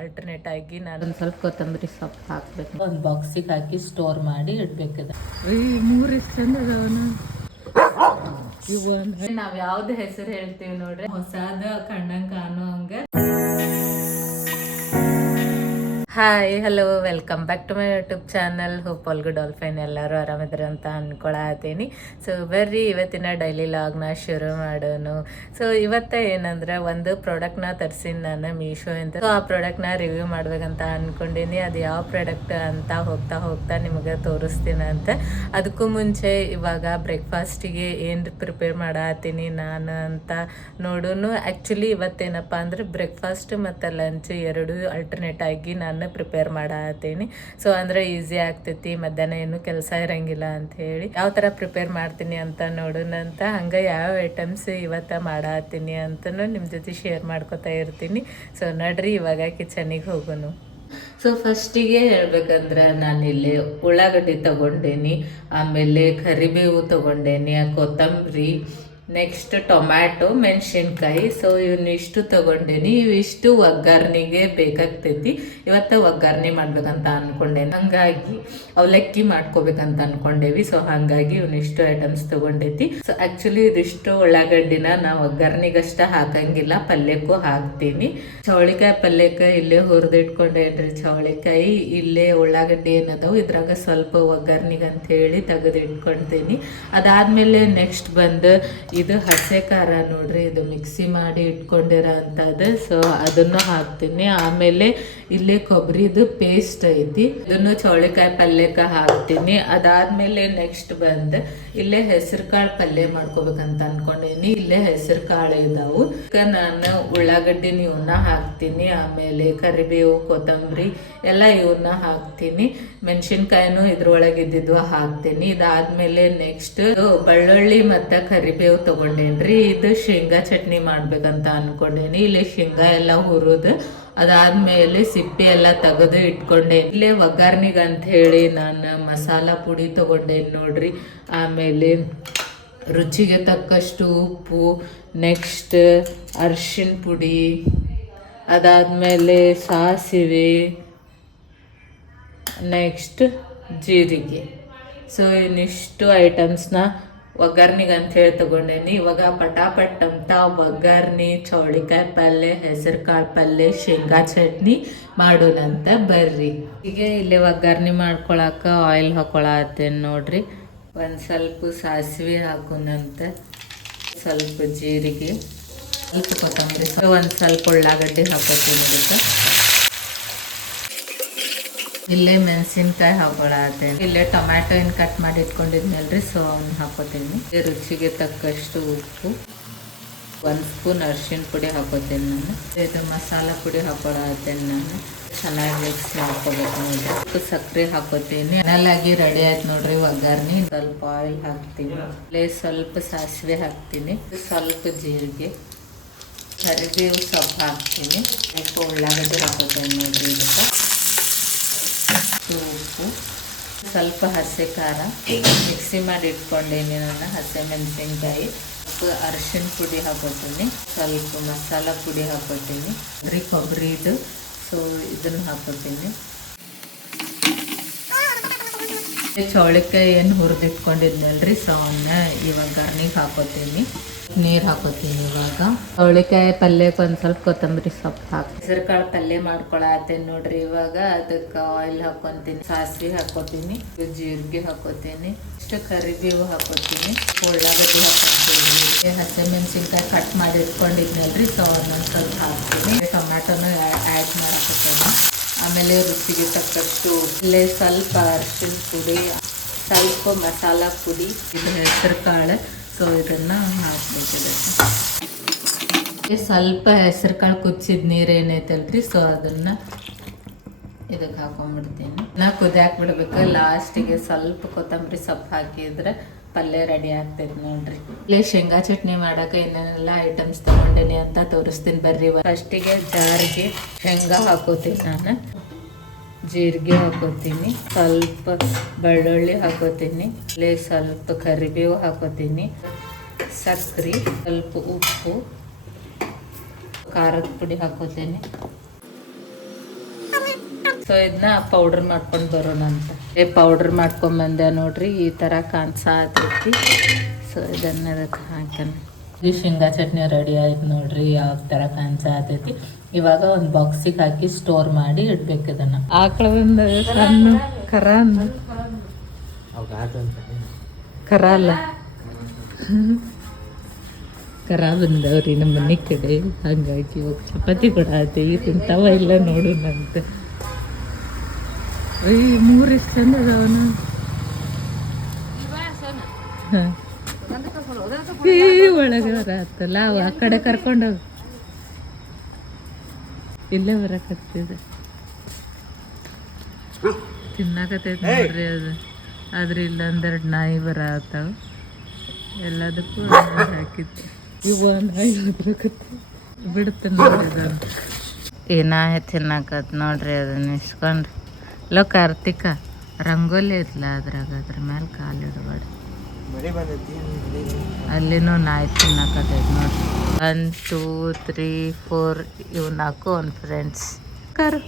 Alternate ಆಗಿ ನಾನು ಒಂದು ಸ್ವಲ್ಪ ಕೊತ್ತಂಬರಿ ಸೊಪ್ಪು ಹಾಕ್ಬೇಕು. ಒಂದು ಬಾಕ್ಸಿಗೆ ಹಾಕಿ ಸ್ಟೋರ್ ಮಾಡಿ ಇಡ್ಬೇಕಿದೆ. ಮೂರು ಇಷ್ಟ ಚಂದ ಅದಾವನ ನಾವ್ ಯಾವ್ದು ಹೆಸರು ಹೇಳ್ತೀವಿ ನೋಡ್ರಿ? ಹೊಸಾದ ಕಣ್ಣಂಗ್ ಕಾಣೋ ಹಂಗ. Hi hello welcome back to my YouTube channel hope all doing fine ಎಲ್ಲರೂ ಆರಾಮಿದ್ರೆ ಅಂತ ಅಂದ್ಕೊಳತೀನಿ ಸೊ ಬರ್ರಿ, ಇವತ್ತಿನ ಡೈಲಿ ಲಾಗ್ನ ಶುರು ಮಾಡೋನು. ಸೊ ಇವತ್ತ ಏನಂದ್ರೆ, ಒಂದು ಪ್ರಾಡಕ್ಟ್ನ ತರಿಸಿನಿ ನಾನು ಮೀಶೋ ಅಂತ ಸೊ ಆ ಪ್ರಾಡಕ್ಟ್ನ ರಿವ್ಯೂ ಮಾಡ್ಬೇಕಂತ ಅನ್ಕೊಂಡಿನಿ. ಅದು ಯಾವ ಪ್ರಾಡಕ್ಟ್ ಅಂತ ಹೋಗ್ತಾ ಹೋಗ್ತಾ ನಿಮಗೆ ಅಂತ. ಅದಕ್ಕೂ ಮುಂಚೆ ಇವಾಗ ಬ್ರೇಕ್ಫಾಸ್ಟಿಗೆ ಏನು ಪ್ರಿಪೇರ್ ಮಾಡತ್ತೀನಿ ನಾನು ಅಂತ ನೋಡೋನು. ಆ್ಯಕ್ಚುಲಿ ಇವತ್ತೇನಪ್ಪ ಅಂದ್ರೆ ಬ್ರೇಕ್ಫಾಸ್ಟ್ ಮತ್ತು ಲಂಚ್ ಎರಡು ಅಲ್ಟರ್ನೇಟ್ ಆಗಿ ನಾನು ಪ್ರಿಪೇರ್ ಮಾಡತ್ತೀನಿ ಸೊ ಅಂದ್ರೆ ಈಸಿ ಆಗ್ತೈತಿ, ಮಧ್ಯಾಹ್ನ ಏನು ಕೆಲಸ ಇರಂಗಿಲ್ಲ ಅಂತ ಹೇಳಿ. ಯಾವ ಥರ ಪ್ರಿಪೇರ್ ಮಾಡ್ತೀನಿ ಅಂತ ನೋಡೋಣಂತ ಹಂಗೆ ಯಾವ ಐಟಮ್ಸ್ ಇವತ್ತು ಮಾಡತ್ತೀನಿ ಅಂತಲೂ ನಿಮ್ಮ ಜೊತೆ ಶೇರ್ ಮಾಡ್ಕೊತಾ ಇರ್ತೀನಿ. ಸೊ ನಡ್ರಿ ಇವಾಗ ಕಿಚನಿಗೆ ಹೋಗೋನು ಸೊ ಫಸ್ಟಿಗೆ ಹೇಳ್ಬೇಕಂದ್ರೆ ನಾನಿಲ್ಲಿ ಉಳ್ಳಾಗಡ್ಡಿ ತಗೊಂಡೇನಿ, ಆಮೇಲೆ ಕರಿಬೇವು ತಗೊಂಡೇನಿ, ಕೊತ್ತಂಬರಿ ನೆಕ್ಸ್ಟ್ ಟೊಮ್ಯಾಟೊ ಮೆಣಸಿನ್ಕಾಯಿ. ಸೊ ಇವನ್ನಿಷ್ಟು ತಗೊಂಡೇನಿ. ಇವಿಷ್ಟು ಒಗ್ಗರಣೆಗೆ ಬೇಕಾಗ್ತೈತಿ. ಇವತ್ತ ಒಗ್ಗರಣೆ ಮಾಡ್ಬೇಕಂತ ಅನ್ಕೊಂಡೇನಿ. ಹಂಗಾಗಿ, ಅವಲಕ್ಕಿ ಮಾಡ್ಕೋಬೇಕಂತ ಅನ್ಕೊಂಡೇವಿ. ಸೊ ಹಾಗಾಗಿ ಇಷ್ಟು ಐಟಮ್ಸ್ ತಗೊಂಡೈತಿ. ಸೊ ಆಕ್ಚುಲಿ ಇದಿಷ್ಟು ಉಳ್ಳಾಗಡ್ಡಿನ ನಾ ಒಗ್ಗರಣೆಗಷ್ಟ ಹಾಕಂಗಿಲ್ಲ. ಪಲ್ಯಕ್ಕೂ ಹಾಕ್ತೀನಿ. ಚೌಳಿಕಾಯಿ ಪಲ್ಯಕ್ಕೆ ಇಲ್ಲೇ ಹುರಿದಿಟ್ಕೊಂಡೇನ್ರಿ? ಚೌಳಿಕಾಯಿ ಇಲ್ಲೇ ಉಳ್ಳಾಗಡ್ಡಿ ಏನದವು? ಇದ್ರಾಗ ಸ್ವಲ್ಪ ಒಗ್ಗರಣಿಗಂತ ಅಂತ ಹೇಳಿ ತೆಗೆದಿಟ್ಕೊಳ್ತೀನಿ ಅದಾದ್ಮೇಲೆ ನೆಕ್ಸ್ಟ್ ಬಂದು ಇದು ಹಸೆ ಖಾರ ನೋಡ್ರಿ, ಇದು ಮಿಕ್ಸಿ ಮಾಡಿ ಇಟ್ಕೊಂಡಿರೋ ಸೊ ಅದನ್ನು ಹಾಕ್ತೀನಿ. ಆಮೇಲೆ ಇಲ್ಲಿ ಕೊಬ್ಬರಿದು ಪೇಸ್ಟ್ ಐತಿ. ಇದನ್ನು ಚೌಳಿಕಾಯಿ ಪಲ್ಯಕ್ಕೆ ಹಾಕ್ತೀನಿ. ಅದಾದ್ಮೇಲೆ ನೆಕ್ಸ್ಟ್ ಬಂದು ಇಲ್ಲೇ ಹೆಸರು ಕಾಳು ಪಲ್ಯ ಮಾಡ್ಕೋಬೇಕಂತ ಅನ್ಕೊಂಡಿನಿ. ಇಲ್ಲೇ ಹೆಸರು ಕಾಳು ಇದಾವು. ಈಗ ನಾನು ಉಳ್ಳಾಗಡ್ಡಿನ ಇವನ್ನ ಹಾಕ್ತೀನಿ. ಆಮೇಲೆ ಕರಿಬೇವು, ಕೊತ್ತಂಬರಿ ಎಲ್ಲ ಇವನ್ನ ಹಾಕ್ತೀನಿ. ಮೆಣಸಿನ್ಕಾಯಿನೂ ಇದ್ರೊಳಗೆ ಇದ್ದಿದ್ವು ಹಾಕ್ತೀನಿ. ಇದಾದ್ಮೇಲೆ ನೆಕ್ಸ್ಟ್ ಬೆಳ್ಳುಳ್ಳಿ ಮತ್ತು ಕರಿಬೇವು ತಗೊಂಡೇನ್ರಿ? ಇದು ಶೇಂಗಾ ಚಟ್ನಿ ಮಾಡ್ಬೇಕಂತ ಅನ್ಕೊಂಡೇನಿ. ಇಲ್ಲಿ ಶೇಂಗಾ ಎಲ್ಲ ಹುರಿದು ಅದಾದ್ಮೇಲೆ ಸಿಪ್ಪೆ ಎಲ್ಲ ತೆಗೆದು ಇಟ್ಕೊಂಡೆ ಇಲ್ಲೇ ಒಗ್ಗರ್ನಿಗಂತ ಹೇಳಿ ನಾನು ಮಸಾಲ ಪುಡಿ ತಗೊಂಡೇನಿ ನೋಡ್ರಿ. ಆಮೇಲೆ ರುಚಿಗೆ ತಕ್ಕಷ್ಟು ಉಪ್ಪು, ನೆಕ್ಸ್ಟ್ ಅರ್ಶಿನ ಪುಡಿ, ಅದಾದಮೇಲೆ ಸಾಸಿವೆ, ನೆಕ್ಸ್ಟ್ ಜೀರಿಗೆ. ಸೊ ಇನ್ನಿಷ್ಟು ಐಟಮ್ಸ್ನ ಒಗ್ಗರ್ನಿಗೆ ಅಂತ ಹೇಳಿ ತಗೊಂಡೇನಿ ಇವಾಗ ಪಟಾಪಟ್ ಅಂತ ಒಗ್ಗರ್ನಿ, ಚೌಳಿಕಾಯಿ ಪಲ್ಯ ಹೆಸರು ಕಾಳು ಪಲ್ಯ ಶೇಂಗಾ ಚಟ್ನಿ ಮಾಡೋಣಂತ ಬರ್ರಿ. ಈಗ ಇಲ್ಲಿ ಒಗ್ಗರ್ನಿ ಮಾಡ್ಕೊಳಕ ಆಯಿಲ್ ಹಾಕೊಳತ್ತೇನೆ ನೋಡ್ರಿ. ಒಂದು ಸ್ವಲ್ಪ ಸಾಸಿವೆ ಹಾಕೋಣಂತ, ಸ್ವಲ್ಪ ಜೀರಿಗೆ, ಸ್ವಲ್ಪ ಕೊತ್ತಂಬರಿ, ಒಂದು ಸ್ವಲ್ಪ ಉಳ್ಳಾಗಡ್ಡಿ ಹಾಕೋತೀನಿ ಇದಕ್ಕೆ. ಇಲ್ಲೇ ಮೆಣಸಿನ್ಕಾಯಿ ಹಾಕೊಳತ್ತೇನೆ ಇಲ್ಲೇ ಟೊಮ್ಯಾಟೊ ಏನು ಕಟ್ ಮಾಡಿ ಇಟ್ಕೊಂಡಿದ್ನಲ್ರಿ ಸೊ ಅವ್ನ ಹಾಕೋತೀನಿ. ರುಚಿಗೆ ತಕ್ಕಷ್ಟು ಉಪ್ಪು. ಒಂದು ಸ್ಪೂನ್ ಅರ್ಶಿನ ಪುಡಿ ಹಾಕೋತೀನಿ ನಾನು. ಇದು ಮಸಾಲ ಪುಡಿ ಹಾಕೊಳತ್ತೇನೆ ನಾನು. ಚೆನ್ನಾಗಿ ಮಿಕ್ಸ್ ಮಾಡ್ಕೋಬೇಕು ನೋಡ್ರಿ. ಸಕ್ಕರೆ ಹಾಕೋತೀನಿ. ಚೆನ್ನಾಗಿ ರೆಡಿ ಆಯ್ತು ನೋಡ್ರಿ ಒಗ್ಗರ್ನಿ ಸ್ವಲ್ಪ ಆಯಿಲ್ ಹಾಕ್ತೀನಿ. ಇಲ್ಲೇ ಸ್ವಲ್ಪ ಸಾಸಿವೆ ಹಾಕ್ತೀನಿ. ಸ್ವಲ್ಪ ಜೀರಿಗೆ. ಕರಿಬೇವು ಸೊಪ್ಪು ಹಾಕ್ತೀನಿ. ಉಳ್ಳಾಗಡ್ಡಿ ಹಾಕೋತೀನಿ ನೋಡ್ರಿ ಇದಕ್ಕೆ. ಉಪ್ಪು, ಸ್ವಲ್ಪ ಹಸಿ ಖಾರ. ಮಿಕ್ಸಿ ಮಾಡಿ ಇಟ್ಕೊಂಡೇನಿ ನಾನು, ಹಸಿ ಮೆಣಸಿನ್ಕಾಯಿ. ಸ್ವಲ್ಪ ಅರಿಶಿಣ ಪುಡಿ ಹಾಕೋತೀನಿ. ಸ್ವಲ್ಪ ಮಸಾಲ ಪುಡಿ ಹಾಕೋತೀನಿ. ಬರೀ ಕೊಬ್ಬರಿದು ಸೊ ಇದನ್ನು ಹಾಕೋತೀನಿ. ಚೌಳಿಕಾಯಿ ಏನು ಹುರಿದಿಟ್ಕೊಂಡಿದ್ನಲ್ರಿ? ಸೊ ಅವನ್ನ ಇವಾಗ ಗರ್ನಿಗೆ ಹಾಕೋತೀನಿ. ನೀರು ಹಾಕೋತೀನಿ ಇವಾಗ. ಅವಳಿಕಾಯಿ ಪಲ್ಯಕ್ಕೆ ಒಂದು ಸ್ವಲ್ಪ ಕೊತ್ತಂಬರಿ ಸೊಪ್ಪು ಹಾಕಿ ಹೆಸರು ಕಾಳು ಪಲ್ಯ ಮಾಡ್ಕೊಳತ್ತೇನೆ ನೋಡ್ರಿ ಇವಾಗ. ಅದಕ್ಕೆ ಆಯಿಲ್ ಹಾಕೊತೀನಿ, ಸಾಸಿವೆ ಹಾಕೋತೀನಿ ಜೀರಿಗೆ ಹಾಕೋತೀನಿ, ಇಷ್ಟು ಕರಿಬೇವು ಹಾಕೋತೀನಿ, ಉಳ್ಳಾಗಡ್ಡಿ ಹಾಕೊತೀನಿ. ಹಸಿ ಮೆಣಸಿನ್ಕಾಯಿ ಕಟ್ ಮಾಡಿ ಇಟ್ಕೊಂಡಿದ್ನಲ್ರಿ ಸೊ ಒಂದೊಂದು ಸ್ವಲ್ಪ ಹಾಕ್ತೀನಿ. ಟೊಮ್ಯಾಟೊನ ಆ್ಯಡ್ ಮಾಡಾಕೋತೀನಿ ಆಮೇಲೆ ರುಚಿಗೆ ತಕ್ಕಷ್ಟು ಇಲ್ಲೇ ಸ್ವಲ್ಪ ಅರಿಶಿನ ಪುಡಿ, ಸ್ವಲ್ಪ ಮಸಾಲ ಪುಡಿ, ಇದು ಹೆಸರು ಕಾಳು ಸೊ ಇದನ್ನು ಹಾಕ್ಬೇಕಿದೆ ಸ್ವಲ್ಪ ಹೆಸರು ಕಾಳು ಕುದಿಸಿದ ನೀರು ಏನೈತಲ್ರಿ ಸೊ ಅದನ್ನು ಇದಕ್ಕೆ ಹಾಕೊಂಡ್ಬಿಡ್ತೀನಿ ನಾ ಕುದಿಯಾಕ್ ಬಿಡ್ಬೇಕು ಲಾಸ್ಟಿಗೆ ಸ್ವಲ್ಪ ಕೊತ್ತಂಬರಿ ಸೊಪ್ಪು ಹಾಕಿದ್ರೆ ಪಲ್ಯ ರೆಡಿ ಆಗ್ತೈತೆ ನೋಡ್ರಿ. ಇಲ್ಲೇ ಶೇಂಗಾ ಚಟ್ನಿ ಮಾಡಕ್ಕೆ ಏನೇನೆಲ್ಲ ಐಟಮ್ಸ್ ತಗೊಂಡೇನಿ ಅಂತ ತೋರಿಸ್ತೀನಿ ಬರ್ರಿ. ಫಸ್ಟಿಗೆ ಜಾರಿಗೆ ಶೇಂಗಾ ಹಾಕೋತೀನಿ ನಾನು. ಜೀರಿಗೆ ಹಾಕೋತೀನಿ, ಸ್ವಲ್ಪ ಬೆಳ್ಳುಳ್ಳಿ ಹಾಕೋತೀನಿ, ಅಲ್ಲೇ ಸ್ವಲ್ಪ ಕರಿಬೇವು ಹಾಕೋತೀನಿ, ಸಕ್ಕರೆ, ಸ್ವಲ್ಪ ಉಪ್ಪು, ಖಾರದ ಪುಡಿ ಹಾಕೋತೀನಿ. ಸೊ ಇದನ್ನ ಪೌಡ್ರ್ ಮಾಡ್ಕೊಂಡು ಬರೋಣ ಅಂತ. ಏ ಪೌಡ್ರ್ ಮಾಡ್ಕೊಂಬಂದೆ ನೋಡ್ರಿ, ಈ ಥರ ಕಾಣಿಸತೈತಿ ಸೊ ಇದನ್ನ ಅದಕ್ಕೆ ಹಾಕೋಣ. ಈ ಶೇಂಗಾ ಚಟ್ನಿ ರೆಡಿ ಆಯ್ತು ನೋಡ್ರಿ ಯಾವ ಥರ ಕಾಣಿಸತೈತಿ ಇವಾಗ ಒಂದು ಬಾಕ್ಸಿಗೆ ಹಾಕಿ ಸ್ಟೋರ್ ಮಾಡಿ ಇಡ್ಬೇಕು ಇದನ್ನ. ಆಕಳದಿಂದ ಸಣ್ಣ ಕರ ಕರ ಅಲ್ಲ. ಕರ ಬಂದವ್ರಿ ನಮ್ಮ ಮನೆ ಕಡೆ. ಹಂಗಾಗಿ ಹೋಗಿ ಚಪಾತಿ ಕೊಡತ್ತೀವಿ ತಿಂತಾವ ಇಲ್ಲ ನೋಡೋಣಂತ ಈ ಮೂರು ಎಷ್ಟು ಚಂದ ಅದಾವನ? ಹಾಂ. ಈ ಒಳಗೆ ಬರತ್ತಲ್ಲ ಅವ ಆ ಕಡೆ ಕರ್ಕೊಂಡೋಗ ಇಲ್ಲೇ ಬರಕತ್ತಿದೆ ತಿನ್ನಕತ್ತೈತೆ ನೋಡ್ರಿ ಅದು. ಆದ್ರೆ ಇಲ್ಲೊಂದೆರಡು ನಾಯಿ ನಾಯಿ ಬರತ್ತಾವ ಎಲ್ಲದಕ್ಕೂ ಹಾಕಿತ್ತು ಈಗ ನಾಯಿ ಬರಕತ್ತಿ ಬಿಡುತ್ತೆ ನೋಡ್ರಿ ಅದನ್ನು ಏನ ತಿನ್ನಕತ್ ನೋಡ್ರಿ ಅದನ್ನ ಇಸ್ಕೊಂಡ್ರಿ. ಲೋ ಕಾರ್ತಿಕ ರಂಗೋಲಿ ಐತ್ಲ ಅದ್ರಾಗ ಅದ್ರ ಮೇಲೆ ಕಾಲು ಇಡಬೇಡಿ ಅಲ್ಲಿನೂ ನಾಯಿ ತಿನ್ನಕತ್ತೈತಿ ನೋಡ್ರಿ ಒನ್ ಟೂ ತ್ರೀ ಫೋರ್ ಇವು ನಾಲ್ಕು ಒನ್ ಫ್ರೆಂಡ್ಸ್ ಕರು,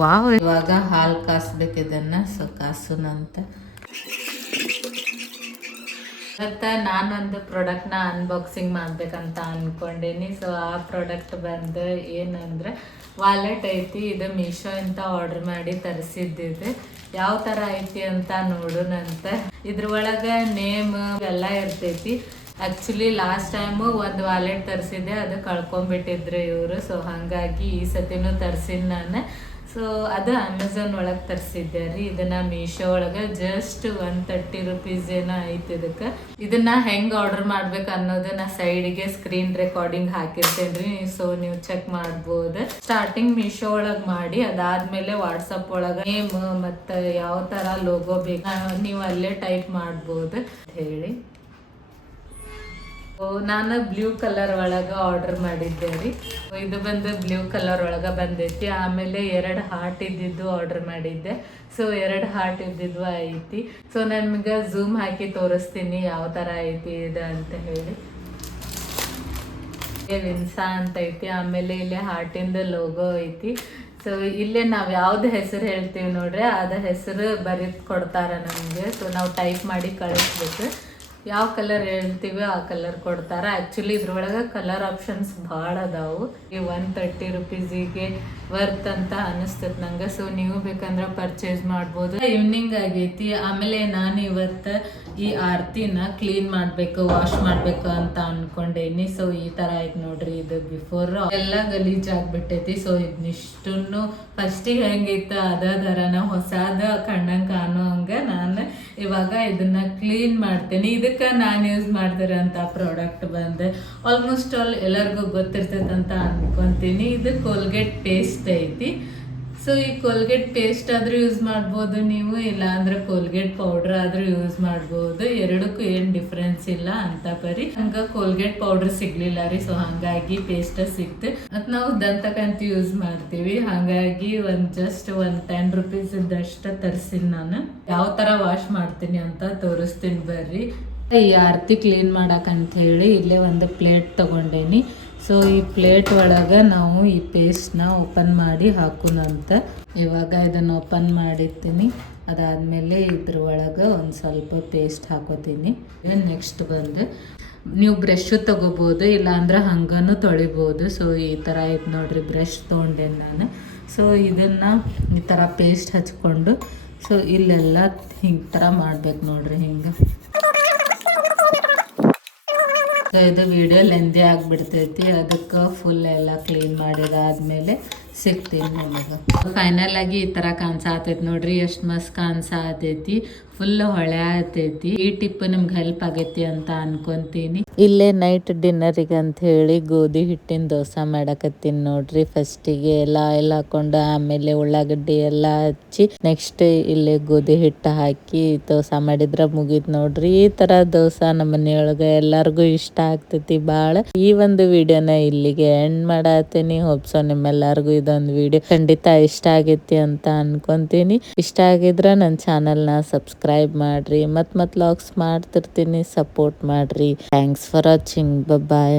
ವಾವ್. ಇವಾಗ ಹಾಲು ಕಾಸ್ಬೇಕು ಇದನ್ನ ಸೊ ಕಾಸುನಂತ ಇವತ್ತ ನಾನೊಂದು ಪ್ರಾಡಕ್ಟ್ನ ಅನ್ಬಾಕ್ಸಿಂಗ್ ಮಾಡ್ಬೇಕಂತ ಅನ್ಕೊಂಡೀನಿ. ಸೊ ಆ ಪ್ರಾಡಕ್ಟ್ ಬಂದು ಏನಂದ್ರೆ ವಾಲೆಟ್ ಐತಿ. ಇದು ಮೀಶೋ ಅಂತ ಆರ್ಡರ್ ಮಾಡಿ ತರಿಸಿದ್ದಿದೆ. ಯಾವ ತರ ಐತಿ ಅಂತ ನೋಡೋಣಂತ ಇದ್ರ ಒಳಗ ನೇಮ್ ಎಲ್ಲ ಇರ್ತೈತಿ. ಆಕ್ಚುಲಿ ಲಾಸ್ಟ್ ಟೈಮು ಒಂದು ವಾಲೆಟ್ ತರಿಸಿದ್ದೆ, ಅದು ಕಳ್ಕೊಂಬಿಟ್ಟಿದ್ರು ಇವರು. ಸೊ ಹಾಗಾಗಿ ಈ ಸತಿನೂ ತರ್ಸಿನಿ ನಾನು. ಸೊ ಅದು ಅಮೆಝಾನ್ ಒಳಗೆ ತರಿಸಿದ್ದೆ ರೀ. ಇದನ್ನ ಮೀಶೋ ಒಳಗೆ ಜಸ್ಟ್ ಒನ್ ತರ್ಟಿ ರುಪೀಸ್ ಏನೋ ಐತಿ ಇದಕ್ಕೆ. ಇದನ್ನ ಹೆಂಗೆ ಆರ್ಡರ್ ಮಾಡ್ಬೇಕು ಅನ್ನೋದು ನಾ ಸೈಡ್ಗೆ ಸ್ಕ್ರೀನ್ ರೆಕಾರ್ಡಿಂಗ್ ಹಾಕಿರ್ತೇನೆ ರೀ. ಸೊ ನೀವು ಚೆಕ್ ಮಾಡ್ಬೋದು. ಸ್ಟಾರ್ಟಿಂಗ್ ಮೀಶೋ ಒಳಗೆ ಮಾಡಿ, ಅದಾದ್ಮೇಲೆ ವಾಟ್ಸಪ್ ಒಳಗೆ ನೇಮ್ ಮತ್ತು ಯಾವ ಥರ ಲೋಗೋ ಬೇಕು ನೀವು ಅಲ್ಲೇ ಟೈಪ್ ಮಾಡ್ಬೋದು ಹೇಳಿ. ನಾನು ಬ್ಲೂ ಕಲರ್ ಒಳಗೆ ಆರ್ಡರ್ ಮಾಡಿದ್ದೆ ರೀ ಇದು ಬಂದು ಬ್ಲೂ ಕಲರ್ ಒಳಗೆ ಬಂದೈತಿ. ಆಮೇಲೆ ಎರಡು ಹಾರ್ಟ್ ಇದ್ದಿದ್ದು ಆರ್ಡರ್ ಮಾಡಿದ್ದೆ. ಸೊ ಎರಡು ಹಾರ್ಟ್ ಇದ್ದಿದ್ದು ಐತಿ. ಸೊ ನಮಗೆ ಝೂಮ್ ಹಾಕಿ ತೋರಿಸ್ತೀನಿ ಯಾವ ಥರ ಐತಿ, ಇದು ಅಂತ ಹೇಳಿ. ವಿನ್ಸಾ ಅಂತ ಐತಿ. ಆಮೇಲೆ ಇಲ್ಲಿ ಹಾರ್ಟಿಂದ ಲೋಗೋ ಐತಿ. ಸೊ ಇಲ್ಲೇ ನಾವು ಯಾವ್ದು ಹೆಸರು ಹೇಳ್ತೀವಿ ನೋಡ್ರಿ, ಅದ ಹೆಸರು ಬರೆದು ಕೊಡ್ತಾರ ನಮಗೆ. ಸೊ ನಾವು ಟೈಪ್ ಮಾಡಿ ಕಳಿಸ್ಬೇಕು. ಯಾವ ಕಲರ್ ಹೇಳ್ತೀವಿ ಆ ಕಲರ್ ಕೊಡ್ತಾರ. ಆ್ಯಕ್ಚುಲಿ ಇದ್ರೊಳಗೆ ಕಲರ್ ಆಪ್ಷನ್ಸ್ ಭಾಳ ಅದಾವು. ಈ ಒನ್ ತರ್ಟಿ ರುಪೀಸಿಗೆ ವರ್ತ್ ಅಂತ ಅನಿಸ್ತದೆ ನಂಗೆ. ಸೊ ನೀವು ಬೇಕಂದ್ರೆ ಪರ್ಚೇಸ್ ಮಾಡ್ಬೋದು. ಈವ್ನಿಂಗ್ ಆಗೈತಿ. ಆಮೇಲೆ ನಾನು ಇವತ್ತು ಈ ಆರತಿನ ಕ್ಲೀನ್ ಮಾಡಬೇಕು ವಾಶ್ ಮಾಡಬೇಕು ಅಂತ ಅನ್ಕೊಂಡೇನಿ. ಸೊ ಈ ಥರ ಆಯ್ತು ನೋಡ್ರಿ ಇದು ಬಿಫೋರ್ ಎಲ್ಲ ಗಲೀಜ್ ಆಗ್ಬಿಟ್ಟೈತಿ. ಸೊ ಇದನ್ನಿಷ್ಟನ್ನು ಫಸ್ಟಿಗೆ ಹೆಂಗಿತ್ತು ಅದ ಥರನ ಹೊಸಾದ ಕಣ್ಣಂಗೆ ಕಾಣೋ ಹಂಗೆ ನಾನು ಇವಾಗ ಇದನ್ನ ಕ್ಲೀನ್ ಮಾಡ್ತೇನೆ. ಇದಕ್ಕೆ ನಾನು ಯೂಸ್ ಮಾಡ್ತಿರೋಂಥ ಪ್ರಾಡಕ್ಟ್ ಬಂದೆ ಆಲ್ಮೋಸ್ಟ್ ಆಲ್ ಎಲ್ಲರಿಗೂ ಗೊತ್ತಿರ್ತೈತೆ ಅಂತ ಅಂದ್ಕೊತೀನಿ ಇದು ಕೋಲ್ಗೇಟ್ ಪೇಸ್ಟ್ ಐತಿ. ಸೊ ಈ ಕೋಲ್ಗೇಟ್ ಪೇಸ್ಟ್ ಆದರೂ ಯೂಸ್ ಮಾಡ್ಬೋದು ನೀವು, ಇಲ್ಲಾಂದ್ರೆ ಕೋಲ್ಗೇಟ್ ಪೌಡರ್ ಆದರೂ ಯೂಸ್ ಮಾಡ್ಬೋದು. ಎರಡಕ್ಕೂ ಏನು ಡಿಫ್ರೆನ್ಸ್ ಇಲ್ಲ ಅಂತ ಬರೀ. ಹಂಗೆ ಕೋಲ್ಗೇಟ್ ಪೌಡ್ರ್ ಸಿಗ್ಲಿಲ್ಲ ರೀ ಸೊ ಹಂಗಾಗಿ ಪೇಸ್ಟ್ ಸಿಕ್ತು. ಮತ್ತು ನಾವು ದಂತಕಂತ ಯೂಸ್ ಮಾಡ್ತೀವಿ. ಹಾಗಾಗಿ ಒಂದು ಜಸ್ಟ್ ಒಂದು ಟೆನ್ ರುಪೀಸ್ ಇದ್ದಷ್ಟ ತರಿಸಿನ ನಾನು. ಯಾವ ತರ ವಾಶ್ ಮಾಡ್ತೀನಿ ಅಂತ ತೋರಿಸ್ತೀನಿ ಬರ್ರಿ. ಈ ಆರತಿ ಕ್ಲೀನ್ ಮಾಡಕ್ಕಂತ ಹೇಳಿ ಇಲ್ಲೇ ಒಂದು ಪ್ಲೇಟ್ ತಗೊಂಡೇನಿ. ಸೊ ಈ ಪ್ಲೇಟ್ ಒಳಗೆ ನಾವು ಈ ಪೇಸ್ಟ್ನ ಓಪನ್ ಮಾಡಿ ಹಾಕೋಣಂತ ಇವಾಗ ಇದನ್ನು ಓಪನ್ ಮಾಡಿರ್ತೀನಿ. ಅದಾದಮೇಲೆ ಇದ್ರ ಒಳಗೆ ಒಂದು ಸ್ವಲ್ಪ ಪೇಸ್ಟ್ ಹಾಕೋತೀನಿ. ನೆಕ್ಸ್ಟ್ ಬಂದು ನೀವು ಬ್ರಷು ತೊಗೋಬೋದು, ಇಲ್ಲಾಂದ್ರೆ ಹಂಗನೂ ತೊಳಿಬೋದು. ಸೊ ಈ ಥರ ಐತೆ ನೋಡ್ರಿ ಬ್ರಷ್ ತೊಗೊಂಡೆ ನಾನು. ಸೊ ಇದನ್ನು ಈ ಥರ ಪೇಸ್ಟ್ ಹಚ್ಕೊಂಡು ಸೊ ಇಲ್ಲೆಲ್ಲ ಹಿಂಗೆ ಥರ ಮಾಡ್ಬೇಕು ನೋಡ್ರಿ ಹಿಂಗೆ. ಇದು ವಿಡಿಯೋ ಲೆಂದಿ ಆಗಿಬಿಡ್ತೈತಿ. ಅದಕ್ಕೆ ಫುಲ್ ಎಲ್ಲ ಕ್ಲೀನ್ ಮಾಡಿದಾದ್ಮೇಲೆ ಸಿಗ್ತೀನಿ ನಿಮಗೆ ಫೈನಲ್ ಆಗಿ ಈ ಥರ ಕಾಣಿಸಾತೈತಿ ನೋಡ್ರಿ, ಎಷ್ಟು ಮಸ್ತ್ ಕಾಣಿಸಾತೈತಿ ಫುಲ್ ಹೊಳೆ ಆತೈತಿ. ಈ ಟಿಪ್ ನಿಮ್ಗೆ ಹೆಲ್ಪ್ ಆಗೈತಿ ಅಂತ ಅನ್ಕೊಂತೀನಿ. ಇಲ್ಲೇ ನೈಟ್ ಡಿನ್ನರಿಗೆ ಅಂತ ಹೇಳಿ ಗೋಧಿ ಹಿಟ್ಟಿನ ದೋಸೆ ಮಾಡಕತ್ತೀನಿ ನೋಡ್ರಿ. ಫಸ್ಟಿಗೆ ಎಲ್ಲ ಆಯಿಲ್ ಹಾಕೊಂಡು ಆಮೇಲೆ ಉಳ್ಳಾಗಡ್ಡಿ ಎಲ್ಲ ಹಚ್ಚಿ ನೆಕ್ಸ್ಟ್ ಇಲ್ಲೇ ಗೋಧಿ ಹಿಟ್ಟು ಹಾಕಿ ದೋಸೆ ಮಾಡಿದ್ರ ಮುಗಿದ್ ನೋಡ್ರಿ. ಈ ತರ ದೋಸೆ ನಮ್ಮ ಮನೆಯೊಳಗ ಎಲ್ಲಾರ್ಗು ಇಷ್ಟ ಆಗ್ತೈತಿ ಬಾಳ. ಈ ಒಂದು ವಿಡಿಯೋನ ಇಲ್ಲಿಗೆ ಎಂಡ್ ಮಾಡತ್ತೀನಿ ಹೋಪ್ಸೋ ನಿಮ್ಮೆಲ್ಲರಿಗೂ ಇದೊಂದು ವಿಡಿಯೋ ಖಂಡಿತ ಇಷ್ಟ ಆಗೈತಿ ಅಂತ ಅನ್ಕೊಂತೀನಿ. ಇಷ್ಟ ಆಗಿದ್ರ ನನ್ನ ಚಾನಲ್ನ ಸಬ್ಸ್ಕ್ರೈಬ್ ಮಾಡ್ರಿ. ಮತ್ ಮತ್ ಲಾಗ್ಸ್ ಮಾಡ್ತಿರ್ತೀನಿ. ಸಪೋರ್ಟ್ ಮಾಡ್ರಿ. Thanks for watching bye